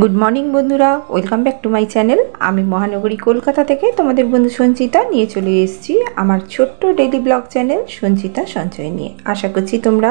Good morning বন্ধুরা, welcome back to my channel. আমি মহানগরী কলকাতা থেকে তোমাদের বন্ধু সঞ্চিতা নিয়ে চলে এসেছি আমার ছোট্ট ডেইলি ব্লগ চ্যানেল সঞ্চিতা সঞ্চয় নিয়ে। আশা করছি তোমরা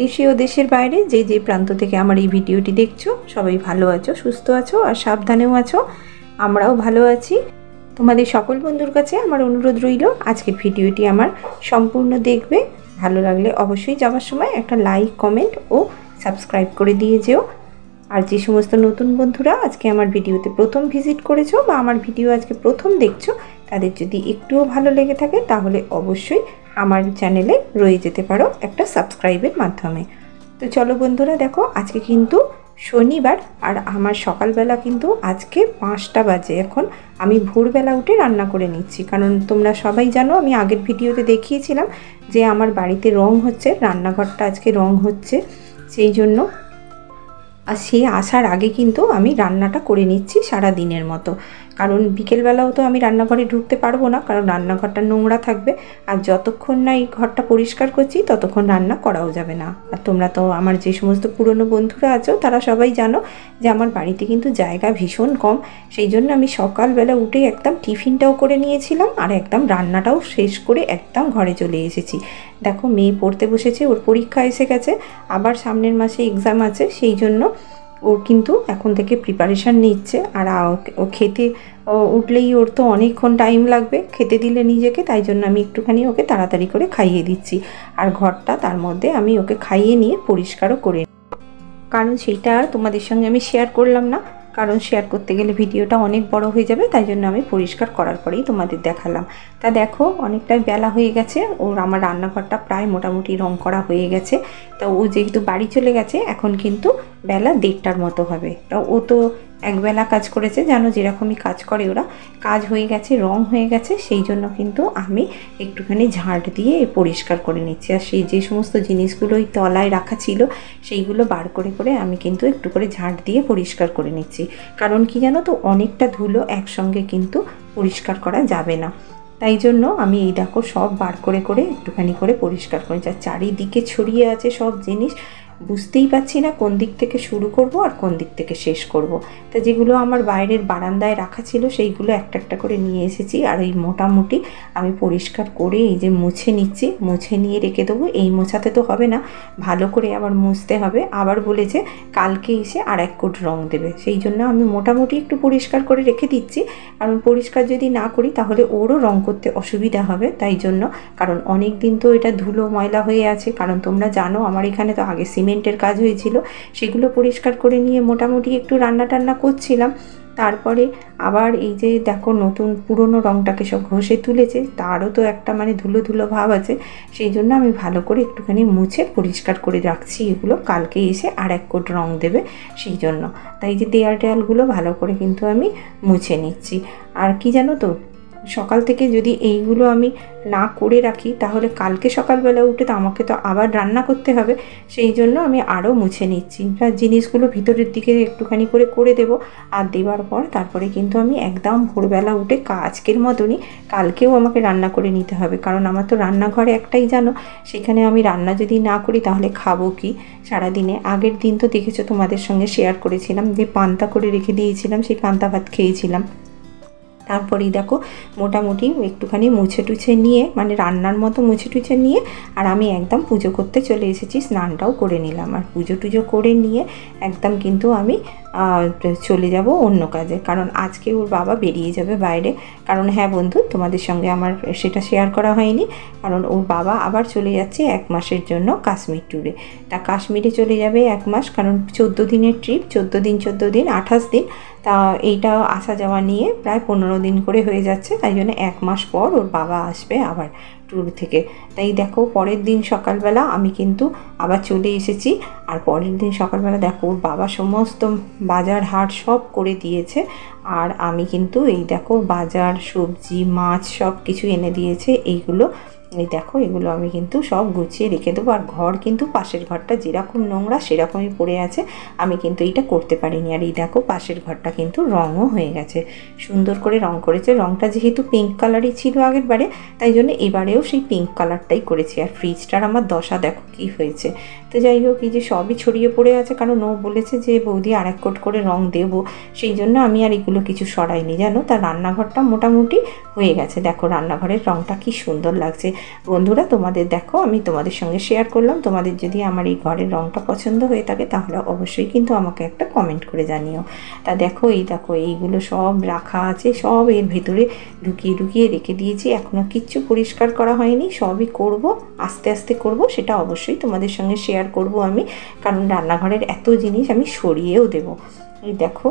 দেশে ও দেশের বাইরে যে যে প্রান্ত থেকে আমার এই ভিডিওটি দেখছো সবাই ভালো আছো, সুস্থ আছো আর সাবধানেও আছো। আমরাও ভালো আছি। তোমাদের সকল বন্ধুর কাছে আমার অনুরোধ রইল, আজকের ভিডিওটি আমার সম্পূর্ণ দেখবে। ভালো লাগলে অবশ্যই যাওয়ার সময় একটা লাইক, কমেন্ট ও সাবস্ক্রাইব করে দিয়ে যেও। আর যে সমস্ত নতুন বন্ধুরা আজকে আমার ভিডিওতে প্রথম ভিজিট করেছো বা আমার ভিডিও আজকে প্রথম দেখছো, তাদের যদি একটুও ভালো লেগে থাকে তাহলে অবশ্যই আমার চ্যানেলে রয়ে যেতে পারো একটা সাবস্ক্রাইবের মাধ্যমে। তো চলো বন্ধুরা, দেখো আজকে কিন্তু শনিবার আর আমার সকালবেলা কিন্তু আজকে 5টা বাজে। এখন আমি ভোরবেলা উঠে রান্না করে নিচ্ছি, কারণ তোমরা সবাই জানো আমি আগের ভিডিওতে দেখিয়েছিলাম যে আমার বাড়িতে রং হচ্ছে, রান্নাঘরটা আজকে রং হচ্ছে, সেই জন্য আর সে আসার আগে কিন্তু আমি রান্নাটা করে নিচ্ছি সারা দিনের মতো। কারণ বিকেলবেলাও তো আমি রান্নাঘরে ঢুকতে পারবো না, কারণ রান্নাঘরটা নোংরা থাকবে, আর যতক্ষণ না এই ঘরটা পরিষ্কার করছি ততক্ষণ রান্না করাও যাবে না। আর তোমরা তো আমার যে সমস্ত পুরনো বন্ধুরা আছো তারা সবাই জানো যে আমার বাড়িতে কিন্তু জায়গা ভীষণ কম, সেই জন্য আমি সকালবেলা উঠে একদম টিফিনটাও করে নিয়েছিলাম আর একদম রান্নাটাও শেষ করে একদম ঘরে চলে এসেছি। দেখো মেয়ে পড়তে বসেছে, ওর পরীক্ষা এসে গেছে, আবার সামনের মাসে এক্সাম আছে, সেই জন্য ওর কিন্তু এখন থেকে প্রিপারেশান নিচ্ছে। আর ও খেতে উঠলেই ওর তো অনেকক্ষণ টাইম লাগবে খেতে দিলে নিজেকে, তাই জন্য আমি একটুখানি ওকে তাড়াতাড়ি করে খাইয়ে দিচ্ছি। আর ঘরটা তার মধ্যে আমি ওকে খাইয়ে নিয়ে পরিষ্কারও করে, কারণ সেইটা আর তোমাদের সঙ্গে আমি শেয়ার করলাম না, কারণ শেয়ার করতে গেলে ভিডিওটা অনেক বড় হয়ে যাবে, তাই জন্য আমি পরিষ্কার করার পরেই তোমাদের দেখালাম। তা দেখো অনেকটাই বেলা হয়ে গেছে, ওর আমার রান্নাঘরটা প্রায় মোটামুটি রং করা হয়ে গেছে। তা ও যেহেতু বাড়ি চলে গেছে এখন কিন্তু বেলা 1:30টার মতো হবে। তা ও তো একবেলা কাজ করেছে, জানো যেরকমই কাজ করে ওরা, কাজ হয়ে গেছে, রং হয়ে গেছে, সেই জন্য কিন্তু আমি একটুখানি ঝাঁট দিয়ে পরিষ্কার করে নিচ্ছি। আর সেই যে সমস্ত জিনিসগুলো ওই তলায় রাখা ছিল সেইগুলো বার করে করে আমি কিন্তু একটু করে ঝাঁট দিয়ে পরিষ্কার করে নিচ্ছি। কারণ কি জানো তো, অনেকটা ধুলো একসঙ্গে কিন্তু পরিষ্কার করা যাবে না, তাই জন্য আমি এই দেখো সব বার করে করে একটুখানি করে পরিষ্কার করে, যা চারিদিকে ছড়িয়ে আছে সব জিনিস, বুঝতেই পারছি না কোন দিক থেকে শুরু করব আর কোন দিক থেকে শেষ করব। তা যেগুলো আমার বাইরের বারান্দায় রাখা ছিল সেইগুলো একটা একটা করে নিয়ে এসেছি, আর এই মোটামুটি আমি পরিষ্কার করে এই যে মুছে নিচ্ছি, মুছে নিয়ে রেখে দেবো। এই মোছাতে তো হবে না, ভালো করে আবার মুছতে হবে। আবার বলেছে কালকে এসে আর 1 কোট রং দেবে, সেই জন্য আমি মোটামুটি একটু পরিষ্কার করে রেখে দিচ্ছি। কারণ পরিষ্কার যদি না করি তাহলে ওরও রং করতে অসুবিধা হবে, তাই জন্য। কারণ অনেক দিন তো এটা ধুলো ময়লা হয়ে আছে, কারণ তোমরা জানো আমার এখানে তো আগে সিমেন্টের কাজ হয়েছিল, সেগুলো পরিষ্কার করে নিয়ে মোটামুটি একটু রান্না টান্না করছিলাম। তারপরে আবার এই যে দেখো নতুন পুরনো রঙটাকে সব ঘষে তুলেছে, তারও তো একটা মানে ধুলো ধুলো ভাব আছে, সেই জন্য আমি ভালো করে একটুখানি মুছে পরিষ্কার করে রাখছি। এগুলো কালকে এসে আর 1 কোট রং দেবে, সেই জন্য। তাই যে দেয়াল টেয়ালগুলো ভালো করে কিন্তু আমি মুছে নিচ্ছি। আর কি জানো তো, সকাল থেকে যদি এইগুলো আমি না করে রাখি তাহলে কালকে সকালবেলা উঠে তো আমাকে তো আবার রান্না করতে হবে, সেই জন্য আমি আরও মুছে নিচ্ছি। আর জিনিসগুলো ভিতরের দিকে একটুখানি করে করে দেব, আর দেওয়ার পর তারপরে কিন্তু আমি একদম ভোরবেলা উঠে আজকের মতনই কালকেও আমাকে রান্না করে নিতে হবে। কারণ আমার তো রান্নাঘরে একটাই জানো, সেখানে আমি রান্না যদি না করি তাহলে খাবো কি সারাদিনে। আগের দিন তো দেখেছো তোমাদের সঙ্গে শেয়ার করেছিলাম যে পান্তা করে রেখে দিয়েছিলাম, সেই পান্তা ভাত খেয়েছিলাম। তারপরেই দেখো মোটামুটি একটুখানি মুছে টুছে নিয়ে, মানে রান্নার মতো মুছে টুছে নিয়ে, আর আমি একদম পুজো করতে চলে এসেছি, স্নানটাও করে নিলাম। আর পুজো টুজো করে নিয়ে একদম কিন্তু আমি চলে যাব অন্য কাজে, কারণ আজকে ওর বাবা বেরিয়ে যাবে বাইরে। কারণ হ্যাঁ বন্ধু, তোমাদের সঙ্গে আমার সেটা শেয়ার করা হয়নি, কারণ ওর বাবা আবার চলে যাচ্ছে 1 মাসের জন্য কাশ্মীর ট্যুরে। তা কাশ্মীরে চলে যাবে 1 মাস, কারণ 14 দিনের ট্রিপ, 14 দিন 28 দিন। তা এইটা আসা যাওয়া নিয়ে প্রায় 15 দিন করে হয়ে যাচ্ছে, তাই জন্য 1 মাস পর ওর বাবা আসবে আবার ট্যুর থেকে। তাই দেখো পরের দিন সকালবেলা আমি কিন্তু আবার চলে এসেছি। আর পরের দিন সকালবেলা দেখো ওর বাবা সমস্ত বাজার হাট সব করে দিয়েছে, আর আমি কিন্তু এই দেখো বাজার, সবজি, মাছ সব কিছু এনে দিয়েছে। এইগুলো এই দেখো এগুলো আমি কিন্তু সব গুছিয়ে রেখে দেবো। আর ঘর কিন্তু পাশের ঘরটা যেরকম নোংরা সেরকমই পড়ে আছে, আমি কিন্তু এইটা করতে পারিনি। আর এই দেখো পাশের ঘরটা কিন্তু রঙও হয়ে গেছে, সুন্দর করে রং করেছে। রংটা যেহেতু পিঙ্ক কালারই ছিল আগের বারে, তাই জন্য এবারেও সেই পিঙ্ক কালারটাই করেছি। আর ফ্রিজটার আমার দশা দেখো কী হয়েছে। তো যাই হোক, এই যে সবই ছড়িয়ে পড়ে আছে, কারণ ও বলেছে যে বৌদি আর এক কোট করে রং দেবো, সেই জন্য আমি আর এগুলো কিছু সরাইনি জানো। তার রান্নাঘরটা মোটামুটি হয়ে গেছে। দেখো রান্নাঘরের রংটা কি সুন্দর লাগছে। বন্ধুরা তোমাদের দেখো আমি তোমাদের সঙ্গে শেয়ার করলাম। তোমাদের যদি আমার এই ঘরের রংটা পছন্দ হয়ে থাকে তাহলে অবশ্যই কিন্তু আমাকে একটা কমেন্ট করে জানিও। তা দেখো এইগুলো সব রাখা আছে, সব এর ভেতরে ঢুকিয়ে ঢুকিয়ে রেখে দিয়েছি। এখনও কিচ্ছু পরিষ্কার করা হয়নি, সবই করব, আস্তে আস্তে করব। সেটা অবশ্যই তোমাদের সঙ্গে শেয়ার করব আমি, কারণ রান্নাঘরের এত জিনিস আমি সরিয়েও দেব। এই দেখো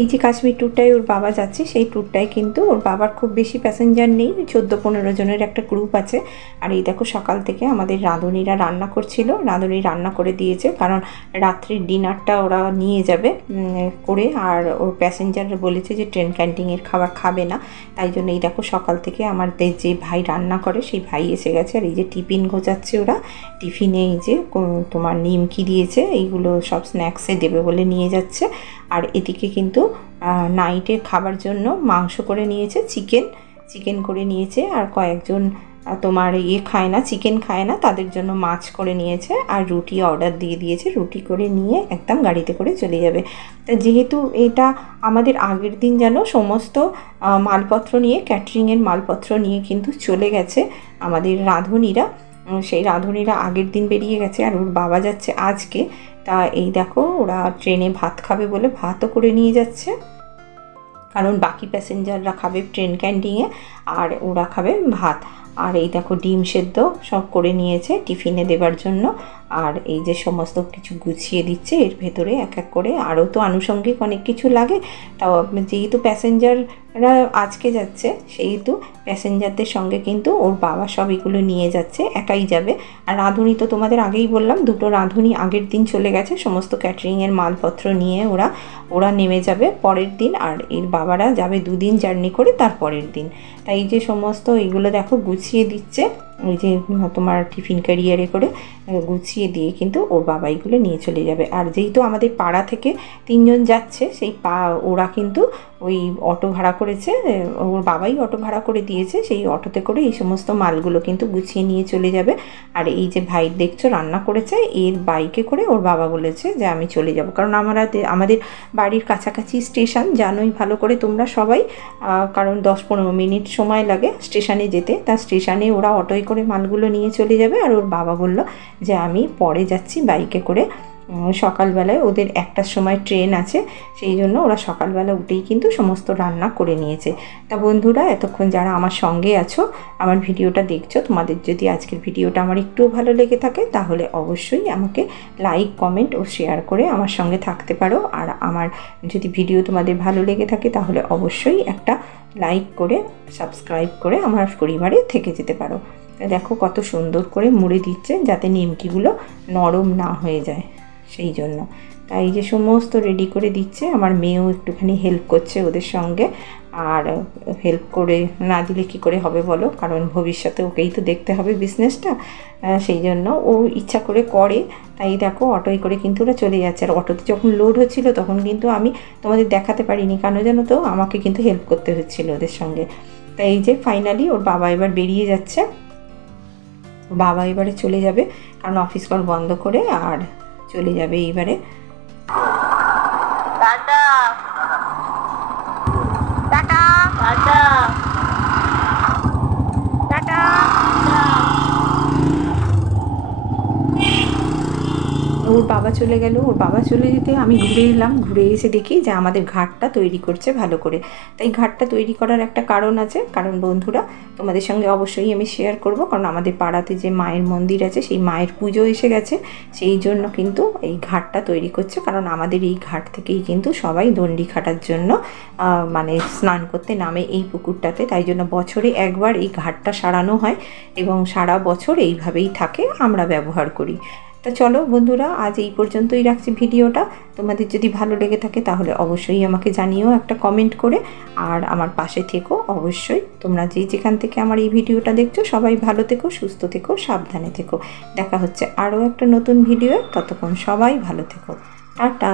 এই যে কাশ্মীর ট্যুরটায় ওর বাবা যাচ্ছে, সেই ট্যুরটায় কিন্তু ওর বাবার খুব বেশি প্যাসেঞ্জার নেই, 14-15 জনের একটা গ্রুপ আছে। আর এই দেখো সকাল থেকে আমাদের রাঁধুনিরা রান্না করছিল, রাঁধুনি রান্না করে দিয়েছে, কারণ রাত্রির ডিনারটা ওরা নিয়ে যাবে করে। আর ওর প্যাসেঞ্জার বলেছে যে ট্রেন ক্যান্টিনের খাবার খাবে না, তাই জন্য এই দেখো সকাল থেকে আমাদের যে ভাই রান্না করে সেই ভাই এসে গেছে। আর এই যে টিফিন গোছাচ্ছে ওরা, টিফিনে এই যে তোমার নিমকি দিয়েছে, এইগুলো সব স্ন্যাক্সে দেবে বলে নিয়ে যাচ্ছে। আর এদিকে কিন্তু নাইটের খাবার জন্য মাংস করে নিয়েছে, চিকেন করে নিয়েছে। আর কয়েকজন তোমার খায় না, চিকেন খায় না, তাদের জন্য মাছ করে নিয়েছে। আর রুটি অর্ডার দিয়ে দিয়েছে, রুটি করে নিয়ে একদম গাড়িতে করে চলে যাবে। তা যেহেতু এটা আমাদের আগের দিন যেন সমস্ত মালপত্র নিয়ে, ক্যাটারিংয়ের মালপত্র নিয়ে কিন্তু চলে গেছে আমাদের রাঁধুনিরা, সেই রাঁধুনিরা আগের দিন বেরিয়ে গেছে। আর ওর বাবা যাচ্ছে আজকে। তা এই দেখো ওরা ট্রেনে ভাত খাবে বলে ভাতও করে নিয়ে যাচ্ছে, কারণ বাকি প্যাসেঞ্জাররা খাবে ট্রেন ক্যান্টিনে আর ওরা খাবে ভাত। আর এই দেখো ডিম সেদ্ধ সব করে নিয়েছে টিফিনে দেবার জন্য। আর এই যে সমস্ত কিছু গুছিয়ে দিচ্ছে এর ভেতরে এক এক করে। আরও তো আনুষঙ্গিক অনেক কিছু লাগে, তাও যেহেতু প্যাসেঞ্জাররা আজকে যাচ্ছে সেহেতু প্যাসেঞ্জারদের সঙ্গে কিন্তু ওর বাবা সব এগুলো নিয়ে যাচ্ছে, একাই যাবে। আর রাঁধুনি তো তোমাদের আগেই বললাম, দুটো রাঁধুনি আগের দিন চলে গেছে সমস্ত ক্যাটারিংয়ের মালপত্র নিয়ে, ওরা নেমে যাবে পরের দিন। আর এর বাবারা যাবে 2 দিন জার্নি করে তার পরের দিন। তাই এই যে সমস্ত এগুলো দেখো গুছিয়ে দিচ্ছে, ওই যে তোমার টিফিন ক্যারিয়ারে করে গুছিয়ে দিয়ে কিন্তু ওর বাবা এগুলো নিয়ে চলে যাবে। আর যেহেতু আমাদের পাড়া থেকে 3 জন যাচ্ছে, সেই ওরা কিন্তু ওই অটো ভাড়া করেছে, ওর বাবাই অটো ভাড়া করে দিয়েছে, সেই অটোতে করে এই সমস্ত মালগুলো কিন্তু গুছিয়ে নিয়ে চলে যাবে। আর এই যে ভাই দেখছো রান্না করেছে, এর বাইকে করে ওর বাবা বলেছে যে আমি চলে যাব, কারণ আমাদের বাড়ির কাছাকাছি স্টেশন, জানোই ভালো করে তোমরা সবাই, কারণ 10-15 মিনিট সময় লাগে স্টেশনে যেতে। তা স্টেশনে ওরা অটোয় করে মালগুলো নিয়ে চলে যাবে। আর ওর বাবা বলল যে আমি পরে যাচ্ছি বাইকে করে, সকালবেলায় ওদের 1টার সময় ট্রেন আছে, সেই জন্য ওরা সকালবেলা উঠেই কিন্তু সমস্ত রান্না করে নিয়েছে। তা বন্ধুরা এতক্ষণ যারা আমার সঙ্গে আছো, আমার ভিডিওটা দেখছো, তোমাদের যদি আজকের ভিডিওটা আমার একটুও ভালো লেগে থাকে তাহলে অবশ্যই আমাকে লাইক, কমেন্ট ও শেয়ার করে আমার সঙ্গে থাকতে পারো। আর আমার যদি ভিডিও তোমাদের ভালো লেগে থাকে তাহলে অবশ্যই একটা লাইক করে সাবস্ক্রাইব করে আমার পরিবারে থেকে যেতে পারো। দেখো কত সুন্দর করে মুড়ে দিচ্ছে যাতে নিমকিগুলো নরম না হয়ে যায়, সেই জন্য। তাই যে সমস্ত রেডি করে দিচ্ছে, আমার মেয়েও একটুখানি হেল্প করছে ওদের সঙ্গে। আর হেল্প করে না দিলে কী করে হবে বলো, কারণ ভবিষ্যতে ওকেই তো দেখতে হবে বিজনেসটা, সেই জন্য ও ইচ্ছা করে করে। তাই দেখো অটোয় করে কিন্তু ওরা চলে যাচ্ছে। আর অটোতে যখন লোড হচ্ছিলো তখন কিন্তু আমি তোমাদের দেখাতে পারিনি, কেন জানো তো, আমাকে কিন্তু হেল্প করতে হচ্ছিলো ওদের সঙ্গে। তাই এই যে ফাইনালি ওর বাবা এবার বেরিয়ে যাচ্ছে, বাবা এবারে চলে যাবে, কারণ অফিস কল বন্ধ করে আর চলে যাবে এইবারে। Ta-ta ta-ta ta-ta ta-ta. ওর বাবা চলে গেল, ওর বাবা চলে যেতে আমি ঘুরে এলাম, ঘুরে এসে দেখি যে আমাদের ঘাটটা তৈরি করছে ভালো করে। তাই ঘাটটা তৈরি করার একটা কারণ আছে, কারণ বন্ধুরা তোমাদের সঙ্গে অবশ্যই আমি শেয়ার করব, কারণ আমাদের পাড়াতে যে মায়ের মন্দির আছে সেই মায়ের পুজো এসে গেছে, সেই জন্য কিন্তু এই ঘাটটা তৈরি করছে। কারণ আমাদের এই ঘাট থেকেই কিন্তু সবাই দণ্ডি খাটার জন্য মানে স্নান করতে নামে এই পুকুরটাতে, তাই জন্য বছরে একবার এই ঘাটটা সারানো হয় এবং সারা বছর এইভাবেই থাকে, আমরা ব্যবহার করি। তা চলো বন্ধুরা, আজ এই পর্যন্তই রাখছি ভিডিওটা। তোমাদের যদি ভালো লেগে থাকে তাহলে অবশ্যই আমাকে জানিও একটা কমেন্ট করে, আর আমার পাশে থেকো অবশ্যই। তোমরা যেখান থেকে আমার এই ভিডিওটা দেখছো সবাই ভালো থেকো, সুস্থ থেকো, সাবধানে থেকো। দেখা হচ্ছে আরও একটা নতুন ভিডিও। ততক্ষণ সবাই ভালো থেকো। টাটা।